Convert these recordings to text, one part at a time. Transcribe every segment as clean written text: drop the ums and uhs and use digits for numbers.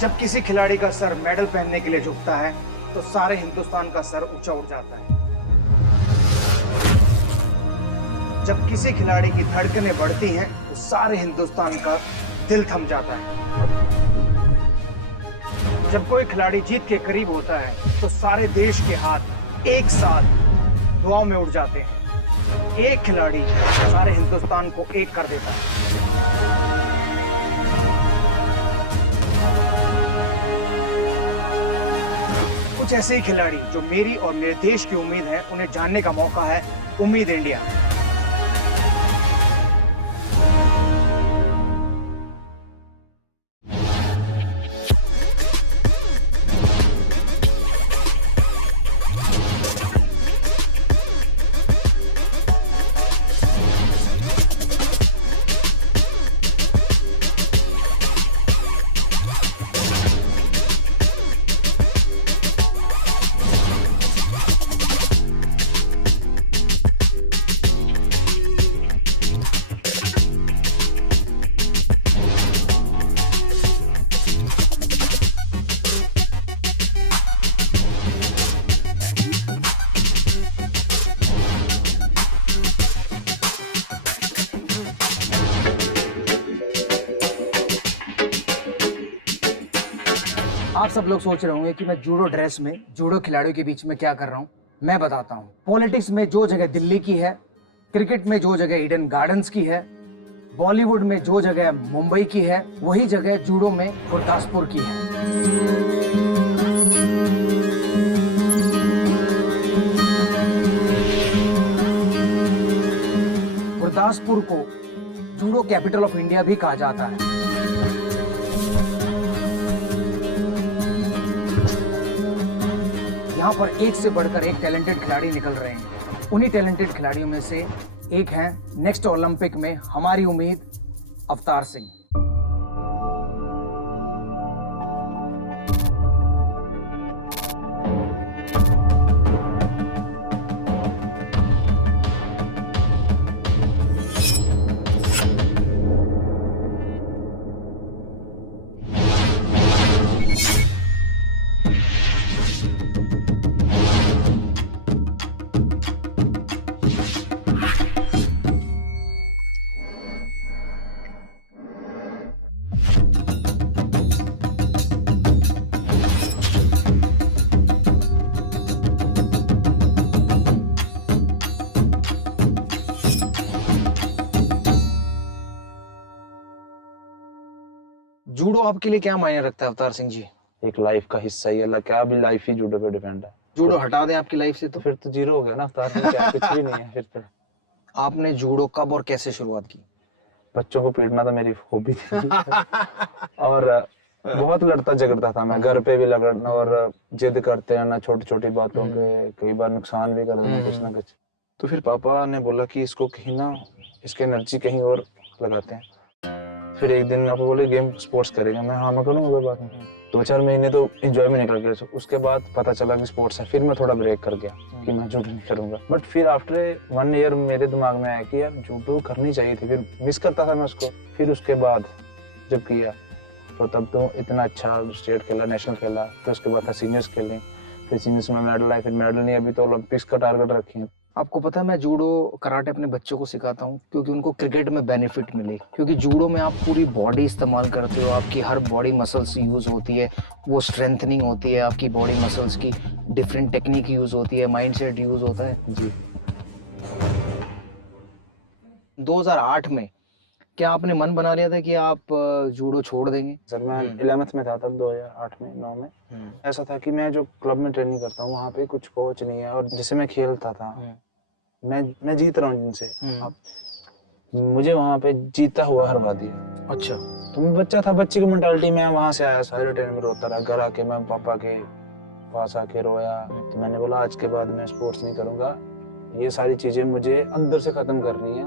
जब किसी खिलाड़ी का सर मेडल पहनने के लिए झुकता है तो सारे हिंदुस्तान का सर ऊंचा उठ जाता है। जब किसी खिलाड़ी की धड़कनें बढ़ती हैं तो सारे हिंदुस्तान का दिल थम जाता है। जब कोई खिलाड़ी जीत के करीब होता है तो सारे देश के हाथ एक साथ दुआओं में उठ जाते हैं। एक खिलाड़ी सारे हिंदुस्तान को एक कर देता है। कुछ ऐसे ही खिलाड़ी जो मेरी और मेरे देश की उम्मीद है, उन्हें जानने का मौका है उम्मीद इंडिया। आप सब लोग सोच रहे होंगे कि मैं जूडो ड्रेस में जूडो खिलाड़ियों के बीच में क्या कर रहा हूं। मैं बताता हूं। पॉलिटिक्स में जो जगह दिल्ली की है, क्रिकेट में जो जगह ईडन गार्डन्स की है, बॉलीवुड में जो जगह मुंबई की है, वही जगह जूडो में गुरदासपुर की है। गुरदासपुर को जूडो कैपिटल ऑफ इंडिया भी कहा जाता है। यहाँ पर एक से बढ़कर एक टैलेंटेड खिलाड़ी निकल रहे हैं। उन्हीं टैलेंटेड खिलाड़ियों में से एक हैं नेक्स्ट ओलंपिक में हमारी उम्मीद अवतार सिंह। जूडो आपके लिए क्या मायने रखता है अवतार सिंह जी? एक लाइफ का हिस्सा ही है। क्या भी लाइफ ही जूडो पे डिपेंड है। जूडो हटा दें आपकी लाइफ से तो फिर तो जीरो हो गया ना अवतार सिंह, क्या कुछ भी नहीं है फिर तो। आपने जूडो कब और कैसे शुरुआत की? बच्चों को पीटना तो मेरी हॉबी थी और बहुत लड़ता झगड़ता था मैं, घर पे भी लड़ना और जिद करते रहना छोटी छोटी बातों पे, कई बार नुकसान भी कर देना कुछ ना कुछ। तो फिर पापा ने बोला कि इसको कहीं ना, इसकी एनर्जी कहीं और लगाते हैं। फिर एक दिन पापा बोले गेम स्पोर्ट्स करेगा। मैं हाँ मैं करूँगा कोई बात नहीं। 2-4 महीने तो एंजॉय में निकल गए। उसके बाद पता चला कि स्पोर्ट्स है, फिर मैं थोड़ा ब्रेक कर गया कि मैं जूडो नहीं करूँगा। बट फिर आफ्टर 1 ईयर मेरे दिमाग में आया कि यार जूडो करनी चाहिए थी। फिर मिस करता था मैं उसको। फिर उसके बाद जब किया तो तब तो इतना अच्छा स्टेट खेला, नेशनल खेला, फिर उसके बाद था सीनियर्स खेले, फिर सीनियर्स में मेडल आए, फिर मेडल नहीं, अभी तो ओलंपिक्स का टारगेट रखे हैं। आपको पता है मैं जूडो कराटे अपने बच्चों को सिखाता हूँ क्योंकि उनको क्रिकेट में बेनिफिट मिले। क्योंकि जूडो में आप पूरी बॉडी इस्तेमाल करते हो, आपकी हर बॉडी मसल्स यूज होती है, वो स्ट्रेंथनिंग होती है आपकी बॉडी मसल्स की, डिफरेंट टेक्निक यूज होती है, माइंडसेट यूज होता है जी। 2008 में क्या आपने मन बना लिया था कि आप जूडो छोड़ देंगे? सर मैं 11th में था तब, 2008 में 9 में। ऐसा था कि मैं जो क्लब में ट्रेनिंग करता हूँ वहाँ पे कुछ कोच नहीं है और जिसे मैं खेलता था मैं जीत रहा हूँ जिनसे। मुझे वहाँ पे जीता हुआ हरवा दिया। अच्छा। तो मैं बच्चा था, बच्चे की मेंटालिटी में वहाँ से आया, सारे ट्रेनिंग में रोता रहा। घर आके मैं पापा के पास आके रोया। तो मैंने बोला आज के बाद मैं स्पोर्ट्स नहीं करूँगा, ये सारी चीजें मुझे अंदर से खत्म करनी है,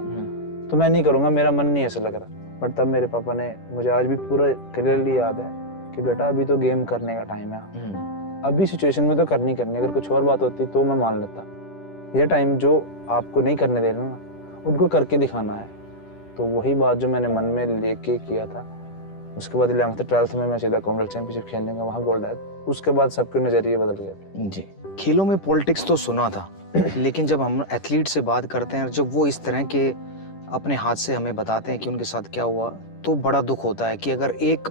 तो मैं नहीं करूँगा, मेरा मन नहीं ऐसा लग रहा। बट तब मेरे पापा ने, मुझे आज भी पूरा क्लियरली याद है कि बेटा अभी तो गेम करने का टाइम है, अभी सिचुएशन में तो करनी, अगर कुछ और बात होती तो मैं मान लेता। ये टाइम जो आपको नहीं करने देना ना, उनको करके दिखाना है। तो वही बात जो मैंने मन में लेके किया था उसके बाद 11th 12th में मैं सीधा कॉमनवेल्थ चैंपियनशिप खेलने का वहाँ गोल्ड आया। उसके बाद सबके नजरिए बदल गए। जी, खेलों में पॉलिटिक्स तो सुना था, लेकिन जब हम एथलीट से बात करते हैं, जब वो इस तरह के अपने हाथ से हमें बताते हैं कि उनके साथ क्या हुआ, तो बड़ा दुख होता है कि अगर एक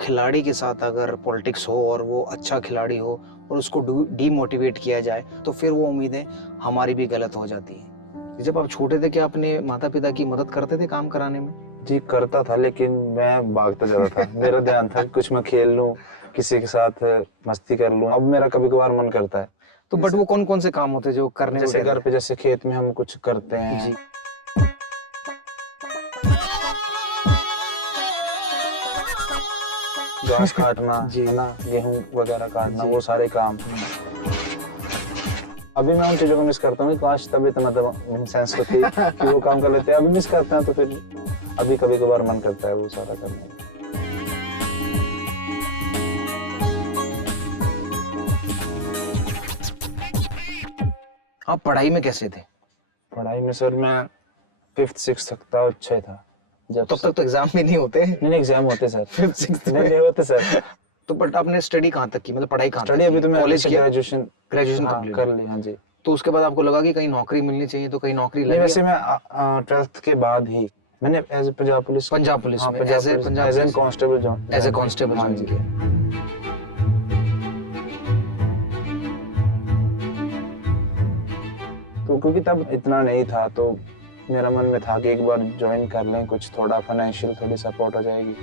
खिलाड़ी के साथ अगर पॉलिटिक्स हो और वो अच्छा खिलाड़ी हो और उसको डीमोटिवेट किया जाए, तो फिर वो उम्मीदें हमारी भी गलत हो जाती हैं। जब आप छोटे थे, क्या अपने माता पिता की मदद करते थे काम कराने में? जी करता था, लेकिन मैं भागता ज्यादा था। मेरा ध्यान था कि कुछ मैं खेल लूं, किसी के साथ मस्ती कर लूं। अब मेरा कभी कभार मन करता है। तो बट वो कौन कौन से काम होते जो करने जैसे को घर पे, जैसे खेत में हम कुछ करते हैं जी, घास काटना है ना, गेहूं वगैरह काटना, वो सारे काम। अभी मैं उन चीजों को मिस करता हूँ। काश तब इतना सेंस होती कि वो काम कर लेते हैं। अभी मिस करते हैं, तो फिर अभी कभी कभार मन करता है वो सारा करने का। आप पढ़ाई में कैसे थे? पढ़ाई में सर मैं 5th 6th तक था, अच्छा ही था। जब तब तक तो एग्जाम भी नहीं होते। नहीं एग्जाम होते सर। 5th 6th नहीं होते सर। तो बट आपने स्टडी कहाँ तक की, मतलब पढ़ाई कहाँ तक स्टडी अभी तो मैं कॉलेज किया, ग्रेजुएशन कंप्लीट कर ली। हाँ जी। तो उसके बाद आपको लगा कि कहीं नौकरी मिलनी चाहिए, तो कहीं नौकरी नहीं, लगी? वैसे मैं 12th के बाद ही मैंने एज ए पंजाब पुलिस में as an constable as a constable हाँ जी। किया। तो क्योंकि तब इतना नहीं था, तो मेरा मन में था कि एक बार ज्वाइन कर लें, कुछ थोड़ा फाइनेंशियल थोड़ी सपोर्ट हो जाएगी।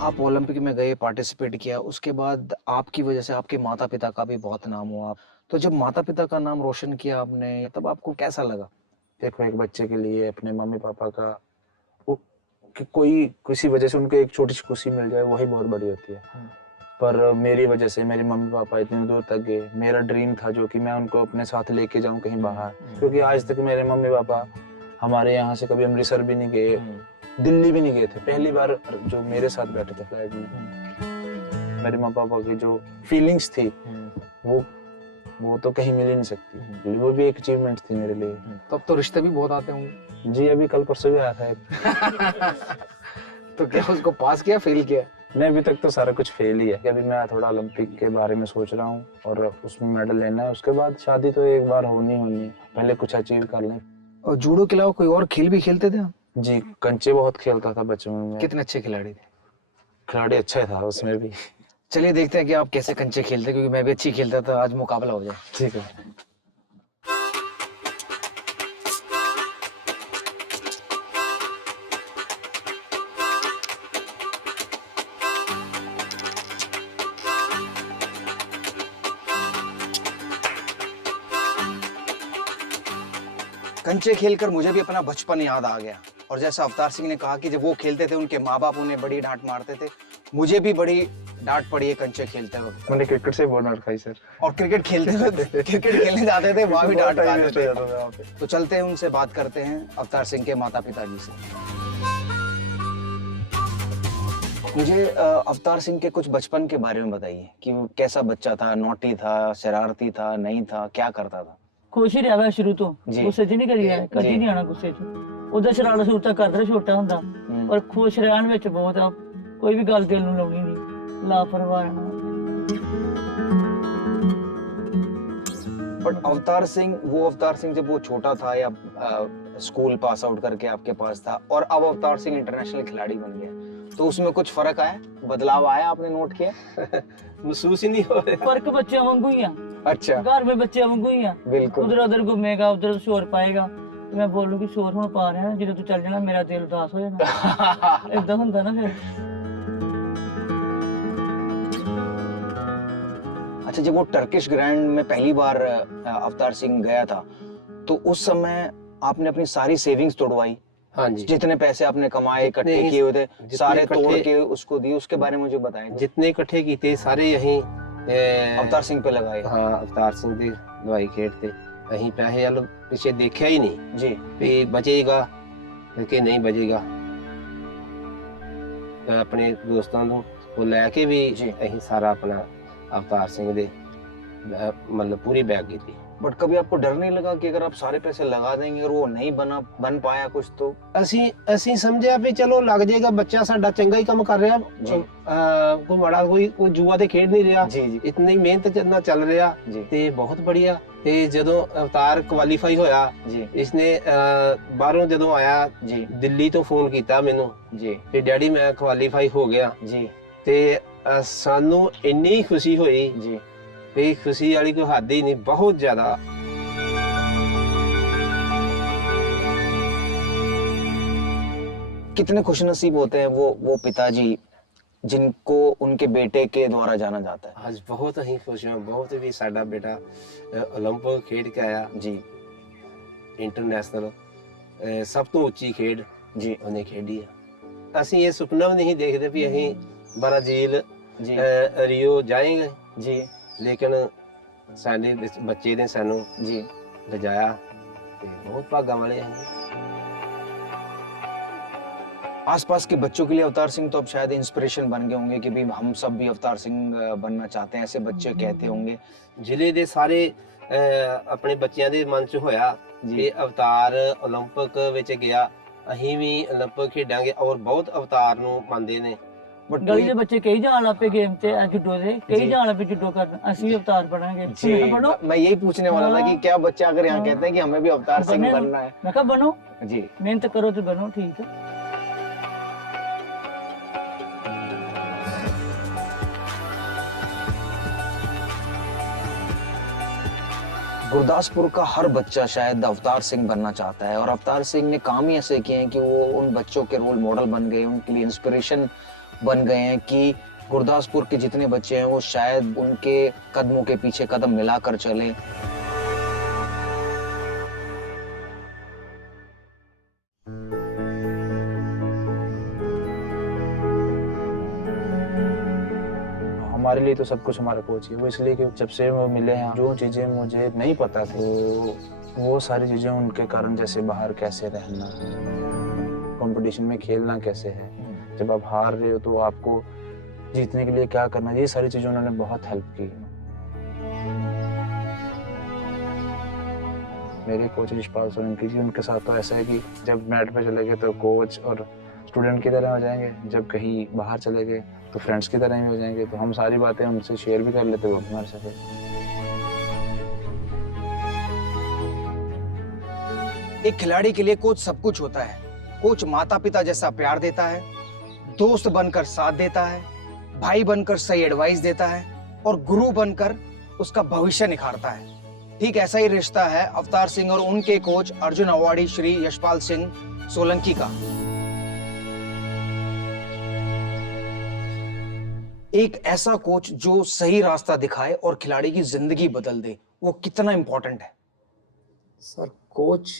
आप ओलंपिक में गए, पार्टिसिपेट किया, उसके बाद आपकी वजह से आपके माता पिता का भी बहुत नाम हुआ। तो जब माता पिता का नाम रोशन किया आपने, तब आपको कैसा लगा? देखो, एक बच्चे के लिए अपने मम्मी पापा का कि कोई किसी वजह से उनको एक छोटी सी खुशी मिल जाए, वही बहुत बड़ी होती है। पर मेरी वजह से मेरे मम्मी पापा इतनी दूर तक गए। मेरा ड्रीम था जो कि मैं उनको अपने साथ लेके जाऊं कहीं बाहर, क्योंकि आज तक मेरे मम्मी पापा हमारे यहाँ से कभी अमृतसर भी नहीं गए, दिल्ली भी नहीं गए थे। पहली बार जो मेरे साथ बैठे थे फ्लाइट में, मेरे माँ पापा की जो फीलिंग्स थी वो तो कहीं मिल ही नहीं सकती। वो भी एक अचीवमेंट थी मेरे लिए। तब तो रिश्ते भी बहुत आते होंगे। जी, अभी कल परसों भी आया था एक। तो क्या उसको पास किया, फेल किया? नहीं, अभी तक तो सारा कुछ फेल ही है। अभी मैं थोड़ा ओलंपिक के बारे में सोच रहा हूँ और उसमें मेडल लेना है। उसके बाद शादी तो एक बार होनी है, पहले कुछ अचीव कर लें। और जूडो के अलावा कोई और खेल भी खेलते थे आप? जी, कंचे बहुत खेलता था बचपन में। कितने अच्छे खिलाड़ी थे? खिलाड़ी अच्छा था उसमें भी। चलिए देखते हैं कि आप कैसे कंचे खेलते, क्योंकि मैं भी अच्छी खेलता था। आज मुकाबला हो जाए। ठीक है। कंचे खेलकर मुझे भी अपना बचपन याद आ गया। और जैसा अवतार सिंह ने कहा कि जब वो खेलते थे उनके माँ बाप उन्हें बड़ी डांट मारते थे, मुझे भी बड़ी डांट पड़ी है कंचे खेलते वक्त। मैंने क्रिकेट से बहुत डांट खाई सर। और क्रिकेट खेलते हुए क्रिकेट खेलने जाते थे, वहां भी डांट खाते थे। तो चलते हैं, उनसे बात करते हैं, अवतार सिंह के माता पिताजी से। मुझे अवतार सिंह के कुछ बचपन के बारे में बताइए कि वो कैसा बच्चा था, नोटी था, शरारती था, नहीं था, क्या करता था? खुश ही ਰਿਹਾ ਸ਼ੁਰੂ ਤੋਂ ਜੀ। ਗੁੱਸੇ 'ਚ ਨਹੀਂ ਕਰੀ ਹੈ, ਕਦੀ ਨਹੀਂ ਆਣਾ ਗੁੱਸੇ 'ਚ। ਉਹਦਾ ਸ਼ਰਾਰਤ ਸੂਰਤਾਂ ਕਰਦਾ ਛੋਟਾ ਹੁੰਦਾ, ਪਰ ਖੁਸ਼ ਰਹਿਣ ਵਿੱਚ ਬਹੁਤ ਆ। ਕੋਈ ਵੀ ਗੱਲ ਦਿਲ ਨੂੰ ਲਾਉਣੀ ਨਹੀਂ, ਲਾਪਰਵਾਹ ਰਹਿਣਾ। बट अवतार सिंह, वो अवतार सिंह जब वो छोटा था या स्कूल पास आउट करके आपके पास था, और अब अवतार सिंह इंटरनेशनल खिलाड़ी बन गया, तो उसमें कुछ फर्क आया, बदलाव आया, आपने नोट किया? महसूस ही नहीं हो रहा। फर्क बच्चों वांगू ही आ। अच्छा, घर में बच्चे वांगू ही आ। बिल्कुल। उधर उधर घूमेगा, उधर शोर पाएगा, तो मैं बोलूंगी शोर हुण पा रहा, ਜਦੋਂ ਤੂੰ ਚੱਲ ਜਾਣਾ ਮੇਰਾ ਦਿਲ ਉਦਾਸ ਹੋ ਜਾਣਾ। ਇਦਾਂ ਹੁੰਦਾ ਨਾ ਫਿਰ। अच्छा, जब वो टर्किश ग्रैंड में पहली बार अवतार सिंह गया था, तो उस समय आपने अपनी सारी सेविंग्स तोड़वाई? हाँ जी। जितने पैसे आपने कमाए, इकट्ठे किए हुए थे, सारे तोड़ के उसको दिए? उसके बारे में मुझे बताएं। जितने इकट्ठे किए सारे यहीं अवतार सिंह पे लगाए? हाँ, अवतार सिंह ਦੀ ਦਵਾਈ ਖੇਡਤੇ ਅਸੀਂ ਪੈਸੇ ਵੱਲ ਪਿੱਛੇ ਦੇਖਿਆ ਹੀ ਨਹੀਂ जी। ਵੀ ਬਚੇਗਾ ਕਿ ਨਹੀਂ ਬਚੇਗਾ। ਆਪਣੇ ਦੋਸਤਾਂ ਨੂੰ ਉਹ ਲੈ ਕੇ ਵੀ ਅਸੀਂ ਸਾਰਾ ਆਪਣਾ ਅਵਤਾਰ ਸਿੰਘ ਦੇ ਮਤਲਬ ਪੂਰੀ ਬੈਗ ਕੀਤੀ। बट कभी आपको डर नहीं लगा कि अगर आप सारे पैसे लगा देंगे और वो नहीं बन पाया कुछ तो? ਅਸੀਂ ਸਮਝਿਆ ਵੀ ਚਲੋ ਲੱਗ ਜਾਏਗਾ, ਬੱਚਾ ਸਾਡਾ ਚੰਗਾ ਹੀ ਕੰਮ ਕਰ ਰਿਹਾ, ਕੋਈ ਮਾੜਾ ਕੋਈ ਜੂਆ ਤੇ ਖੇਡ ਨਹੀਂ ਰਿਹਾ ਜੀ ਜੀ, ਇਤਨੀ ਮਿਹਨਤ ਨਾਲ ਚੱਲ ਰਿਹਾ ਜੀ ਤੇ ਬਹੁਤ ਬੜੀਆ। ਤੇ ਜਦੋਂ ਅਵਤਾਰ ਕੁਆਲੀਫਾਈ ਹੋਇਆ ਜੀ ਇਸਨੇ ਬਾਹਰੋਂ ਜਦੋਂ ਆਇਆ ਜੀ ਦਿੱਲੀ ਤੋਂ ਫੋਨ ਕੀਤਾ ਮੈਨੂੰ ਜੀ ਕਿ ਡੈਡੀ ਮੈਂ ਕੁਆਲੀਫਾਈ ਹੋ ਗਿਆ ਜੀ ਤੇ ਸਾਨੂੰ ਇੰਨੀ ਖੁਸ਼ੀ ਹੋਈ जी। ਵੀ ਖੁਸ਼ੀ ਵਾਲੀ ਕੋਈ ਹੱਦ ਹੀ ਨਹੀਂ, ਬਹੁਤ ਜ਼ਿਆਦਾ। कितने खुशनसीब होते हैं वो पिताजी जिनको उनके बेटे के द्वारा जाना जाता है। ਅੱਜ ਬਹੁਤ ਅਸੀਂ ਖੁਸ਼ ਹਾਂ, ਬਹੁਤ ਵੀ ਸਾਡਾ ਬੇਟਾ 올림픽 ਖੇਡ ਕੇ ਆਇਆ जी ਇੰਟਰਨੈਸ਼ਨਲ, ਸਭ ਤੋਂ ਉੱਚੀ ਖੇਡ जी ਉਹਨੇ ਖੇਡੀ ਆ। ਅਸੀਂ ਇਹ ਸੁਪਨਾ ਵੀ ਨਹੀਂ ਦੇਖਦੇ ਵੀ ਅਸੀਂ ਬ੍ਰਾਜ਼ੀਲ जी ਰੀਓ ਜਾਏਂਗੇ, जी ਲੇਕਿਨ ਸਾਡੇ ਬੱਚੇ ਨੇ ਸਾਨੂੰ जी ਲਿਜਾਇਆ ਤੇ ਬਹੁਤ ਭਾਗਾਂ ਵਾਲੇ ਹਾਂ। आसपास के बच्चों के लिए अवतार सिंह तो अब शायद इंस्पिरेशन बन गए होंगे कि भी हम सब भी अवतार सिंह बनना चाहते हैं, ऐसे बच्चे कहते होंगे। ਜ਼ਿਲ੍ਹੇ ਦੇ ਸਾਰੇ ਆਪਣੇ ਬੱਚਿਆਂ ਦੇ ਮਨ 'ਚ ਹੋਇਆ ਕਿ ਅਵਤਾਰ 올림픽 ਵਿੱਚ ਗਿਆ, ਅਸੀਂ ਵੀ 올림픽 ਖੇਡਾਂਗੇ, ਔਰ ਬਹੁਤ ਅਵਤਾਰ ਨੂੰ ਮੰਨਦੇ ਨੇ। बट गली के बच्चे कई जान लगे गेम ते जुडो से, कई जान लगे जुडो करना, असली अवतार बनाएंगे। जी बनो, मैं यही पूछने वाला था कि क्या बच्चे अगर यहाँ कहते हैं कि हमें भी अवतार सिंह बने- बनना है? मैं कहा बनो, जी मेहनत करो तो बनो, ठीक है। गुरदासपुर का हर बच्चा शायद अवतार सिंह बनना चाहता है, और अवतार सिंह ने काम ही ऐसे किए हैं कि वो उन बच्चों के रोल मॉडल बन गए, उनके लिए इंस्पिरेशन बन गए हैं कि गुरदासपुर के जितने बच्चे हैं वो शायद उनके कदमों के पीछे कदम मिलाकर चलें। हमारे लिए तो सब कुछ हमारा कोच ही है। वो इसलिए कि जब से वो मिले हैं, जो चीज़ें मुझे नहीं पता थी वो सारी चीज़ें उनके कारण, जैसे बाहर कैसे रहना, कंपटीशन में खेलना कैसे है, जब आप हार रहे हो तो आपको जीतने के लिए क्या करना, ये सारी चीज़ें उन्होंने बहुत हेल्प की। मेरे कोच यशपाल सोलंकी जी, उनके साथ तो ऐसा है कि जब मैट पे चले गए तो कोच और स्टूडेंट की तरह हो जाएंगे, जब कहीं बाहर चले गए तो फ्रेंड्स की तरह ही हो जाएंगे, तो हम सारी बातें उनसे शेयर भी कर लेते, वो हमारे साथ। एक खिलाड़ी के लिए कोच सब कुछ होता है। कोच माता पिता जैसा प्यार देता है, दोस्त बनकर साथ देता है, भाई बनकर सही एडवाइस देता है, और गुरु बनकर उसका भविष्य निखारता है। ठीक ऐसा ही रिश्ता है अवतार सिंह और उनके कोच अर्जुन अवार्डी श्री यशपाल सिंह सोलंकी का। एक ऐसा कोच जो सही रास्ता दिखाए और खिलाड़ी की जिंदगी बदल दे, वो कितना इंपॉर्टेंट है? सर कोच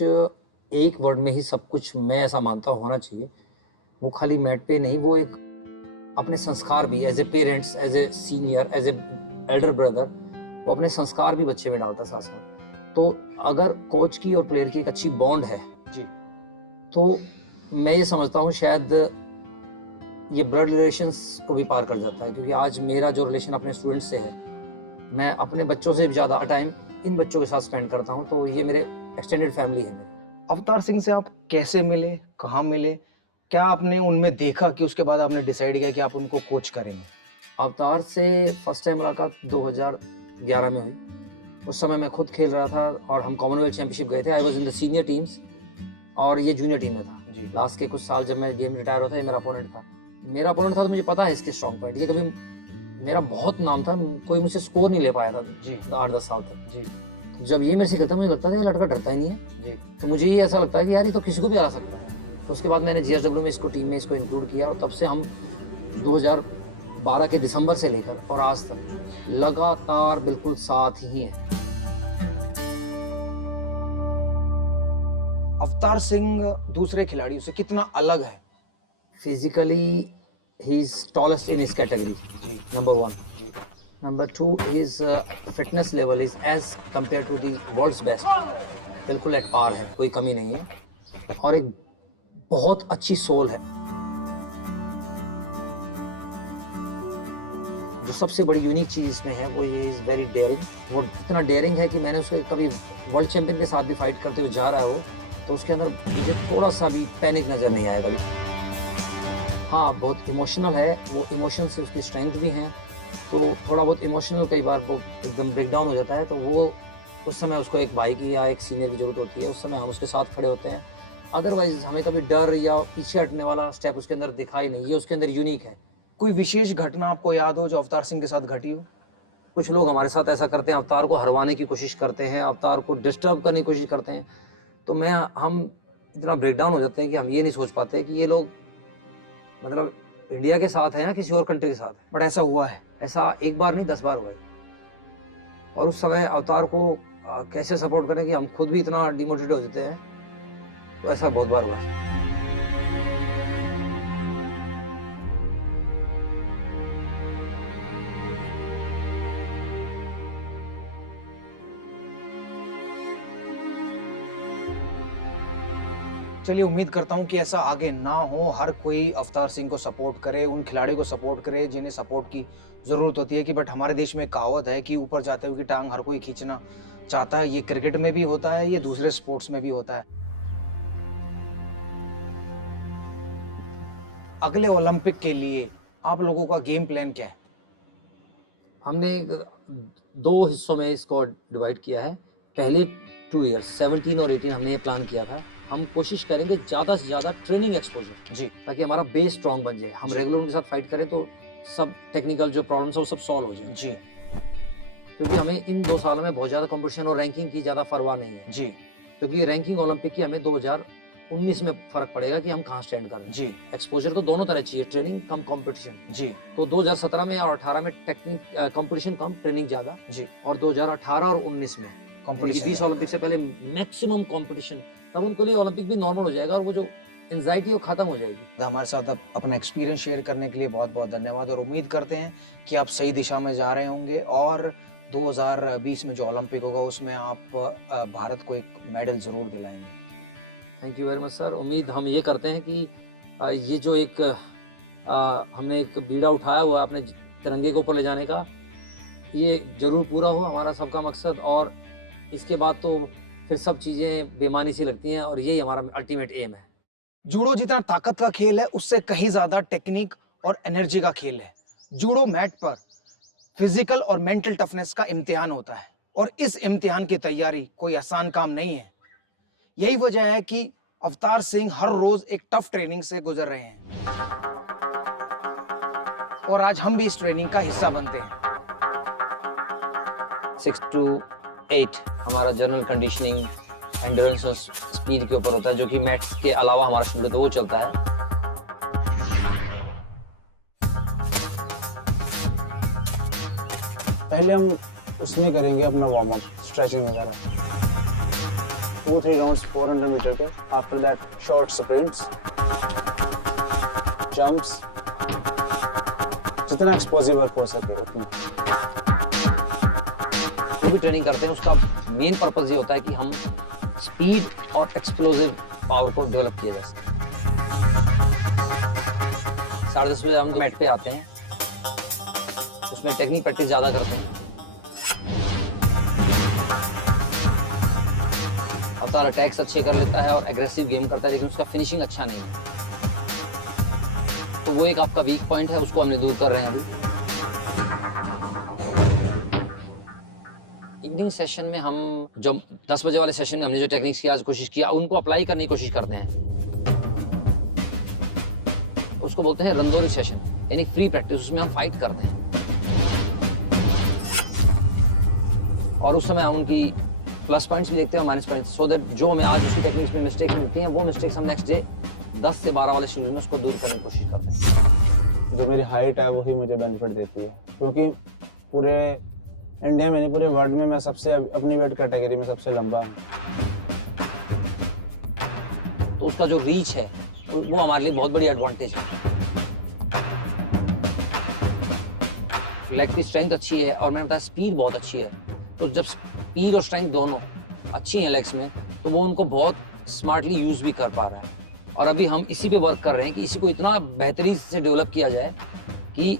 एक वर्ड में ही सब कुछ, मैं ऐसा मानता हूँ, होना चाहिए। वो खाली मैट पे नहीं, वो एक अपने संस्कार भी, as a parents, as a senior, as a elder brother, वो अपने संस्कार भी बच्चे में डालता साथ साथ। तो अगर कोच की और प्लेयर की एक अच्छी बॉन्ड है जी, तो मैं ये समझता हूँ शायद ये ब्लड रिलेशंस को भी पार कर जाता है। क्योंकि आज मेरा जो रिलेशन अपने स्टूडेंट्स से है, मैं अपने बच्चों से भी ज़्यादा टाइम इन बच्चों के साथ स्पेंड करता हूँ, तो ये मेरे एक्सटेंडेड फैमिली है मेरी। अवतार सिंह से आप कैसे मिले, कहाँ मिले, क्या आपने उनमें देखा कि उसके बाद आपने डिसाइड किया कि आप उनको कोच करेंगे? अवतार से फर्स्ट टाइम मुलाकात 2011 में हुई। उस समय मैं खुद खेल रहा था और हम कॉमनवेल्थ चैंपियनशिप गए थे। I was in the senior teams और ये जूनियर टीम में था। लास्ट के कुछ साल जब मैं गेम रिटायर होता, ये मेरा अपोनेंट था, तो मुझे पता है इसके स्ट्रॉन्ग पॉइंट। ये कभी मेरा बहुत नाम था, कोई मुझसे स्कोर नहीं ले पाया था जी 8-10 साल तक जी। तो जब ये मेरे से खेलता, मुझे लगता था ये लड़का डरता ही नहीं है जी। तो मुझे ये ऐसा लगता है कि यार ये तो किसी को भी हरा सकता है। तो उसके बाद मैंने GSW में इसको टीम में इसको इंक्लूड किया, और तब से हम 2012 के दिसंबर से लेकर और आज तक लगातार बिल्कुल साथ ही हैं। अवतार सिंह दूसरे खिलाड़ियों से कितना अलग है? Physically, he's tallest in his category, number 1. Number 2, his fitness level is as compared to the world's best. बिल्कुल एट पार है, कोई कमी नहीं है, और एक बहुत अच्छी सोल है। जो सबसे बड़ी यूनिक चीज़ इसमें है वो ये इज़ वेरी डेयरिंग। वो इतना डेयरिंग है कि मैंने उसको कभी वर्ल्ड चैंपियन के साथ भी फाइट करते हुए जा रहा हो तो उसके अंदर मुझे थोड़ा सा भी पैनिक नज़र नहीं आएगा। हाँ, बहुत इमोशनल है, वो इमोशन से उसकी स्ट्रेंथ भी हैं, तो थोड़ा बहुत इमोशनल कई बार वो एकदम ब्रेक डाउन हो जाता है, तो वो उस समय उसको एक भाई की या एक सीनियर की ज़रूरत होती है, उस समय हम उसके साथ खड़े होते हैं। अदरवाइज हमें कभी डर या पीछे हटने वाला स्टेप उसके अंदर दिखाई नहीं, ये उसके अंदर यूनिक है। कोई विशेष घटना आपको याद हो जो अवतार सिंह के साथ घटी हो? कुछ लोग हमारे साथ ऐसा करते हैं, अवतार को हरवाने की कोशिश करते हैं, अवतार को डिस्टर्ब करने की कोशिश करते हैं, तो हम इतना ब्रेक डाउन हो जाते हैं कि हम ये नहीं सोच पाते कि ये लोग मतलब इंडिया के साथ हैं या किसी और कंट्री के साथ है। बट ऐसा हुआ है? ऐसा एक बार नहीं 10 बार हुआ है। और उस समय अवतार को कैसे सपोर्ट करें कि हम खुद भी इतना डिमोटिवेट हो जाते हैं, तो ऐसा बहुत बार हुआ है। चलिए, उम्मीद करता हूँ कि ऐसा आगे ना हो, हर कोई अवतार सिंह को सपोर्ट करे, उन खिलाड़ियों को सपोर्ट करे जिन्हें सपोर्ट की ज़रूरत होती है। कि बट हमारे देश में एक कहावत है कि ऊपर जाते हुए की टांग हर कोई खींचना चाहता है। ये क्रिकेट में भी होता है, ये दूसरे स्पोर्ट्स में भी होता है। अगले ओलंपिक के लिए आप लोगों का गेम प्लान क्या है? हमने 2 हिस्सों में इसको डिवाइड किया है। पहले 2 ईयर्स 17 और 18 हमने ये प्लान किया था। हम कोशिश करेंगे ज़्यादा से ज़्यादा ट्रेनिंग एक्सपोजर जी, ताकि हमारा बेस स्ट्रॉन्ग बन जाए। हम रेगुलर उनके साथ फाइट करें तो सब टेक्निकल जो प्रॉब्लम्स है वो सब सॉल्व हो जाए जी, क्योंकि हमें इन 2 सालों में बहुत ज़्यादा कंपटीशन और रैंकिंग की ज़्यादा परवाह नहीं है जी, क्योंकि रैंकिंग ओलंपिक की हमें 2019 में फर्क पड़ेगा कि हम कहाँ स्टैंड कर रहे हैं। जी, एक्सपोजर तो दोनों तरह चाहिए, ट्रेनिंग कम कंपटीशन। जी, तो 2017 में और 18 में टेक्निक कंपटीशन कम, ट्रेनिंग ज़्यादा, जी, और 2018 और 19 में कंपटीशन 20 ओलंपिक से पहले मैक्सिमम कंपटीशन, तब उनके लिए ओलंपिक भी नॉर्मल हो जाएगा और वो जो एंजाइटी वो खत्म हो जाएगी। हमारे साथ अपना एक्सपीरियंस शेयर करने के लिए बहुत बहुत धन्यवाद, और उम्मीद करते हैं कि आप सही दिशा में जा रहे होंगे और 2020 में जो ओलंपिक होगा उसमें आप भारत को एक मेडल जरूर दिलाएंगे। Thank you very much sir. उम्मीद हम ये करते हैं कि ये जो एक हमने एक बीड़ा उठाया हुआ है अपने तिरंगे को ऊपर ले जाने का, ये जरूर पूरा हो हमारा सबका मकसद, और इसके बाद तो फिर सब चीज़ें बेमानी सी लगती हैं, और यही हमारा अल्टीमेट एम है। जूडो जितना ताकत का खेल है उससे कहीं ज्यादा टेक्निक और एनर्जी का खेल है। जूडो मैट पर फिजिकल और मेंटल टफनेस का इम्तिहान होता है, और इस इम्तिहान की तैयारी कोई आसान काम नहीं है। यही वजह है कि अवतार सिंह हर रोज एक टफ ट्रेनिंग से गुजर रहे हैं, और आज हम भी इस ट्रेनिंग का हिस्सा बनते हैं। 6 to 8 हमारा जनरल कंडीशनिंग, एंड्योरेंस और स्पीड के ऊपर होता है, जो कि मैट्स के अलावा हमारा शेड्यूल तो वो चलता है। पहले हम उसमें करेंगे अपना वार्म अप, स्ट्रेचिंग वगैरह, 2-3 राउंड्स 400 मीटर के। After that short sprints, jumps, जितना एक्सप्लोसिव वर्क हो सके उतना। जो भी ट्रेनिंग करते हैं उसका मेन पर्पस ये होता है कि हम स्पीड और एक्सप्लोसिव पावर को डेवलप किया जा सके। 10:30 बजे हम मैट पे आते हैं, उसमें टेक्निक प्रैक्टिस ज़्यादा करते हैं। अवतार अटैक्स अच्छे कर लेता है और एग्रेसिव गेम करता है, लेकिन उसका फिनिशिंग अच्छा नहीं है, तो वो एक आपका वीक पॉइंट है, उसको हमने दूर कर रहे हैं अभी। इवनिंग सेशन में हम जो 10 बजे वाले सेशन में हमने जो टेक्निक्स की आज कोशिश किया, उनको अप्लाई करने की कोशिश करते हैं। उसको बोलते हैं रंदोरी सेशन, यानी फ्री प्रैक्टिस, उसमें हम फाइट करते हैं, और उस समय हम उनकी प्लस पॉइंट्स भी देखते हैं और माइनस पॉइंट्स, सो दैट जो हमें आज उसकी टेक्निक्स में मिस्टेक्स मिलती हैं, वो मिस्टेक्स हम नेक्स्ट डे 10 से 12 वाले शेड्यूल में उसको दूर करने की कोशिश करते हैं। जो मेरी हाइट है वही मुझे बेनिफिट देती है, क्योंकि पूरे इंडिया में नहीं, पूरे वर्ल्ड में मैं सबसे अपनी वेट कैटेगरी में सबसे लंबा हूँ। तो उसका जो रीच है वो हमारे लिए बहुत बड़ी एडवांटेज है। लेग की स्ट्रेंथ अच्छी है, और मैंने बताया स्पीड बहुत अच्छी है, तो जब स्पीड और स्ट्रेंथ दोनों अच्छी हैं लेग्स में, तो वो उनको बहुत स्मार्टली यूज भी कर पा रहा है। और अभी हम इसी पे वर्क कर रहे हैं कि इसी को इतना बेहतरीन से डेवलप किया जाए कि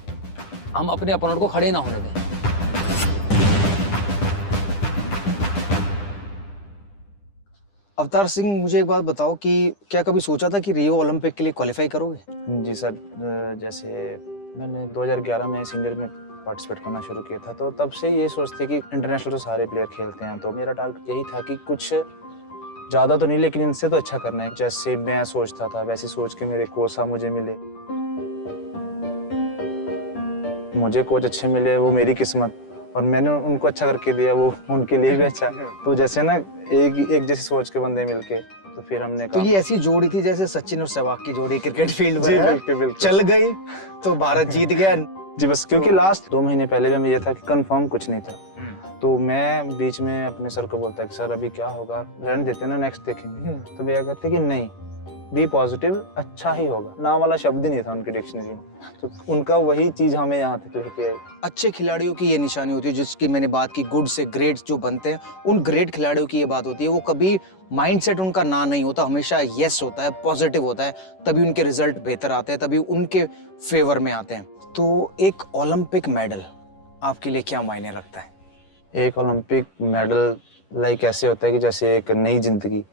हम अपने अपोनेंट को खड़े ना होने दें। अवतार सिंह, मुझे एक बात बताओ कि क्या कभी सोचा था कि रियो ओलंपिक के लिए क्वालिफाई करोगे? जी सर, जैसे मैंने 2011 में सीनियर में पार्टिसिपेट करना शुरू किया था, तो तब से ये सोचते कि इंटरनेशनल तो सारे प्लेयर खेलते हैं, तो मेरा टारगेट यही था कि कुछ ज़्यादा तो नहीं लेकिन इनसे तो अच्छा करना है। जैसे मैं सोचता था वैसे सोच के मेरे कोच साहब मुझे मिले, मुझे कोच अच्छे मिले, वो मेरी किस्मत, और मैंने उनको अच्छा करके दिया, वो उनके लिए भी अच्छा। तो जैसे ना एक जैसी सोच के बंदे मिलके, तो फिर हमने तो ये ऐसी जोड़ी थी जैसे सचिन और सहवाग की जोड़ी क्रिकेट फील्ड में है। बिल्कुल चल गई तो भारत जीत गया जी। बस क्योंकि लास्ट 2 महीने पहले भी ये था कि कंफर्म कुछ नहीं था, तो मैं बीच में अपने सर को बोलता कि सर अभी क्या होगा, रहने देते ना, नेक्स्ट देखेंगे। तो भैया कहते कि नहीं, बी पॉजिटिव, अच्छा ही होगा। ना वाला शब्द ही नहीं था उनकी डिक्शनरी में, तो उनका वही चीज हमें यहाँ तक लेके आई। अच्छे खिलाड़ियों की ये निशानी होती है, जिसकी मैंने बात की, गुड से ग्रेट जो बनते हैं, उन ग्रेट खिलाड़ियों की ये बात होती है, वो कभी माइंडसेट उनका ना नहीं होता, हमेशा यस होता है, पॉजिटिव होता है, तभी उनके रिजल्ट बेहतर आते हैं, तभी उनके फेवर में आते हैं। तो एक ओलंपिक मेडल आपके लिए क्या मायने रखता है? एक ओलंपिक मेडल लाइक ऐसे होता है कि जैसे एक नई जिंदगी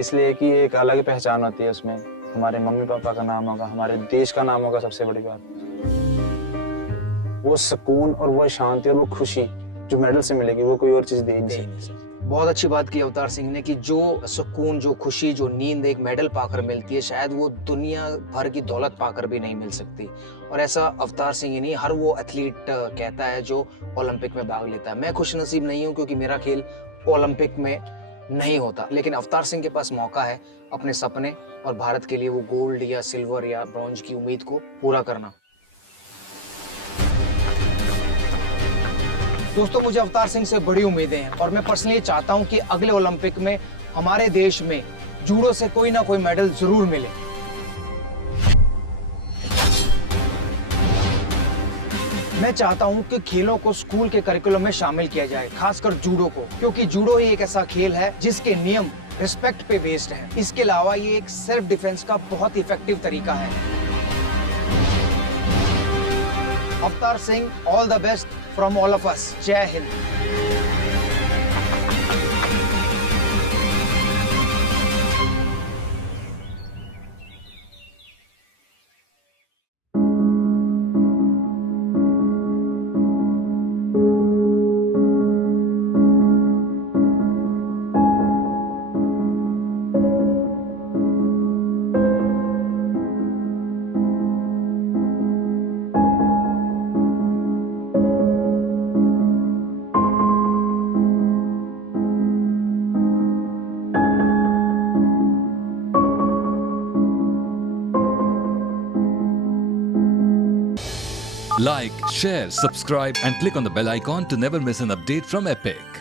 इसलिए कि एक अलग पहचान होती है उसमें। हमारे मम्मी पापा का नाम होगा, हमारे देश का नाम होगा, सबसे बड़ी बात वो सुकून और वो शांति और वो खुशी जो मेडल से मिलेगी, वो कोई और चीज दे नहीं सकती। बहुत अच्छी बात की अवतार सिंह ने कि जो सुकून, जो खुशी, जो नींद एक मेडल पाकर मिलती है, शायद वो दुनिया भर की दौलत पाकर भी नहीं मिल सकती। और ऐसा अवतार सिंह ही नहीं, हर वो एथलीट कहता है जो ओलंपिक में भाग लेता है। मैं खुशनसीब नहीं हूँ क्योंकि मेरा खेल ओलंपिक में नहीं होता, लेकिन अवतार सिंह के पास मौका है अपने सपने और भारत के लिए वो गोल्ड या सिल्वर या ब्रॉन्ज की उम्मीद को पूरा करना। दोस्तों, मुझे अवतार सिंह से बड़ी उम्मीदें हैं और मैं पर्सनली चाहता हूं कि अगले ओलंपिक में हमारे देश में जूडो से कोई ना कोई मेडल जरूर मिले। मैं चाहता हूं कि खेलों को स्कूल के करिकुलम में शामिल किया जाए, खासकर जूडो को, क्योंकि जूडो ही एक ऐसा खेल है जिसके नियम रिस्पेक्ट पे बेस्ड हैं। इसके अलावा ये एक सेल्फ डिफेंस का बहुत इफेक्टिव तरीका है। Avtar Singh, all the best from all of us. जय Hind. Like, share, subscribe and click on the bell icon to never miss an update from Epic.